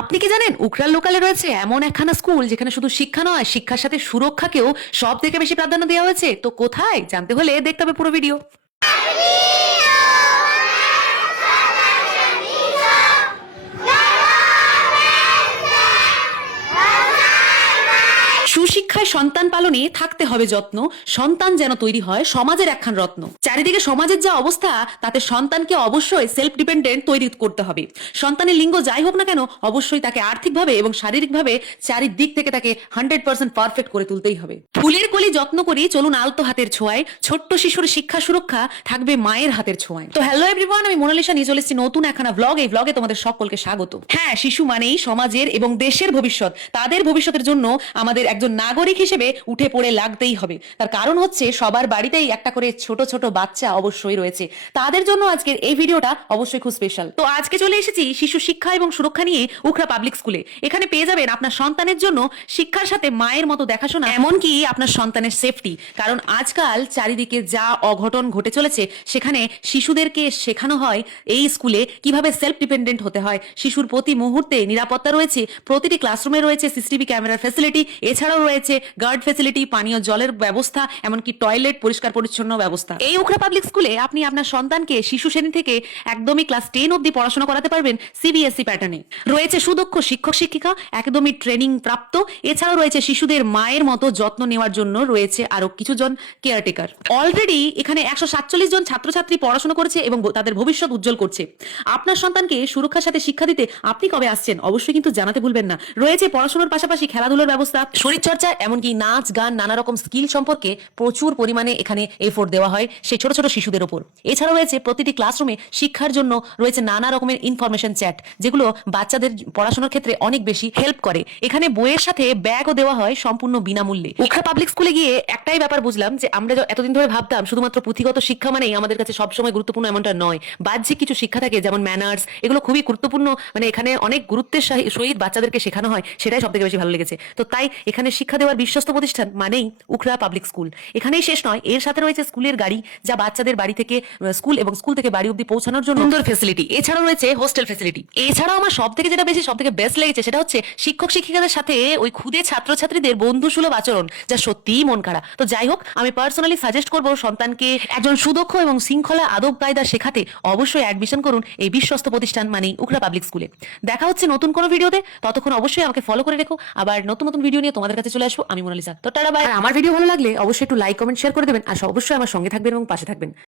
আপনি কি জানেন উকরাল লোকালে রয়েছে এমন একখানা স্কুল যেখানে শুধু শিক্ষা নয়, শিক্ষার সাথে সুরক্ষাকেও সব থেকে বেশি প্রাধান্য দেওয়া হয়েছে। তো কোথায় জানতে হলে দেখতে হবে পুরো ভিডিও। সুশিক্ষায় সন্তান পালনে থাকতে হবে যত্ন, সন্তান যেন তৈরি হয় সমাজের একখান রত্ন। চারিদিকে সমাজের যা অবস্থা, তাতে সন্তানকে অবশ্যই সেলফ ডিপেন্ডেন্ট তৈরি করতে হবে। সন্তানের লিঙ্গ যাই হোক না কেন, অবশ্যই তাকে আর্থিকভাবে এবং শারীরিকভাবে চারিদিক থেকে তাকে 100% পারফেক্ট করে তুলতেই হবে। ফুলের কলি যত্ন করি, চলুন আলতো হাতের ছোঁয়ায়। ছোট্ট শিশুর শিক্ষা সুরক্ষা থাকবে মায়ের হাতের ছোঁয়ায়। তো হ্যালো এভরিওয়ান, আমি মোনালিসা নিয়ে চলে এসেছি নতুন একখানা ব্লগ। এই ব্লগে তোমাদের সকলকে স্বাগত। হ্যাঁ, শিশু মানেই সমাজের এবং দেশের ভবিষ্যৎ। তাদের ভবিষ্যতের জন্য আমাদের একজন নাগরিক হিসেবে উঠে পড়ে লাগতেই হবে। তার কারণ হচ্ছে সবার বাড়িতেই একটা করে ছোট ছোট বাচ্চা অবশ্যই রয়েছে। তাদের জন্য আজকের এই ভিডিওটা অবশ্যই খুব স্পেশাল। তো আজকে চলে এসেছি শিশু শিক্ষা এবং সুরক্ষা নিয়ে উখরা পাবলিক স্কুলে। এখানে পেয়ে যাবেন আপনার সন্তানের জন্য শিক্ষার সাথে মায়ের মতো দেখাশোনা, এমনকি আপনার সন্তানের সেফটি। কারণ আজকাল চারিদিকে যা অঘটন ঘটে চলেছে, সেখানে শিশুদেরকে শেখানো হয় এই স্কুলে কিভাবে সেলফ ডিপেন্ডেন্ট হতে হয়। শিশুর প্রতি মুহূর্তে নিরাপত্তা রয়েছে, প্রতিটি ক্লাসরুমে রয়েছে সিসিটিভি ক্যামেরার ফ্যাসিলিটি, এছাড়াও রয়েছে গার্ড ফ্যাসিলিটি, পানীয় জলের ব্যবস্থা, এমনকি টয়লেট পরিষ্কার পরিচ্ছন্ন ব্যবস্থা। এই উখরা পাবলিক স্কুলে আপনি আপনার সন্তানকে শিশু শ্রেণী থেকে একদমই ক্লাস 10 অব্দি পড়াশোনা করাতে পারবেন সিবিএসই প্যাটার্নে। রয়েছে সুদক্ষ শিক্ষক শিক্ষিকা, একদমই ট্রেনিং প্রাপ্ত। এছাড়াও রয়েছে শিশুদের মায়ের মতো যত্ন নেওয়ার জন্য রয়েছে আরো কিছুজন কেয়ারটেকার। অলরেডি এখানে 147 জন ছাত্রছাত্রী পড়াশোনা করেছে এবং তাদের ভবিষ্যৎ উজ্জ্বল করছে। আপনার সন্তানকে সুরক্ষার সাথে শিক্ষা দিতে আপনি কবে আসছেন অবশ্যই কিন্তু জানাতে ভুলবেন না। রয়েছে পড়াশোনার পাশাপাশি খেলাধুলার ব্যবস্থা, শরীরচর্চা, এমনকি নাচ গান, নানা রকম স্কিল সম্পর্কে প্রচুর পরিমাণে এখানে এফোর্ট দেওয়া হয় সেই ছোট ছোট শিশুদের উপর। এছাড়াও রয়েছে প্রতিটি ক্লাসরুমে শিক্ষার জন্য রয়েছে নানা রকমের ইনফরমেশন চ্যাট, যেগুলো বাচ্চাদের পড়াশোনার ক্ষেত্রে অনেক বেশি হেল্প করে। এখানে বইয়ের সাথে ব্যাগও দেওয়া হয় সম্পূর্ণ বিনামূল্যে। উখরা পাবলিক স্কুলে গিয়ে একটাই ব্যাপার বুঝলাম, যে আমরা এতদিন ধরে ভাবতাম শুধুমাত্র পুঁথিগত শিক্ষা মানেই আমাদের কাছে সবসময় গুরুত্বপূর্ণ, এমনটা নয়। বাহ্যিক কিছু শিক্ষা থাকে, যেমন ম্যানার্স, এগুলো খুবই গুরুত্বপূর্ণ। মানে এখানে অনেক গুরুত্বের সহিত বাচ্চাদেরকে শেখানো হয়, সেটাই সব থেকে বেশি ভালো লেগেছে। তো তাই এখানে শিক্ষা দেওয়ার বিশ্বস্ত প্রতিষ্ঠান মানেই উখরা পাবলিক স্কুল। এখানেই শেষ নয়, এর সাথে রয়েছে স্কুলের গাড়ি, যা বাচ্চাদের বাড়ি থেকে স্কুল এবং স্কুল থেকে বাড়ি অব্দি পৌঁছানোর জন্য সুন্দর ফেসিলিটি। এছাড়াও রয়েছে হোস্টেল ফেসিলিটি। এছাড়াও আমার সব থেকে যেটা বেশি সব থেকে বেস্ট লেগেছে, সেটা হচ্ছে শিক্ষক শিক্ষিকাদের সাথে ওই খুদে ছাত্রছাত্রীদের বন্ধুসুলভ আচরণ, যা সত্যিই মন খাড়া। তো যাই হোক, আমি পার্সোনালি সাজেস্ট করবো সন্তানকে একজন সুদক্ষ এবং শৃঙ্খলা আদব কায়দা শেখাতে অবশ্যই অ্যাডমিশন করুন এই বিশ্বস্ত প্রতিষ্ঠান মানেই উখরা পাবলিক স্কুলে। দেখা হচ্ছে নতুন কোনো ভিডিওতে, ততক্ষণ অবশ্যই আমাকে ফলো করে রেখো। আবার নতুন নতুন ভিডিও নিয়ে তোমাদের কাছে চলে আসবো। আমি মোনালিসা। তো টাটা বাই। আমার ভিডিও ভালো লাগলে অবশ্যই একটু লাইক কমেন্ট শেয়ার করে দেবেন, আর অবশ্যই আমার সঙ্গে থাকবেন এবং পাশে থাকবেন।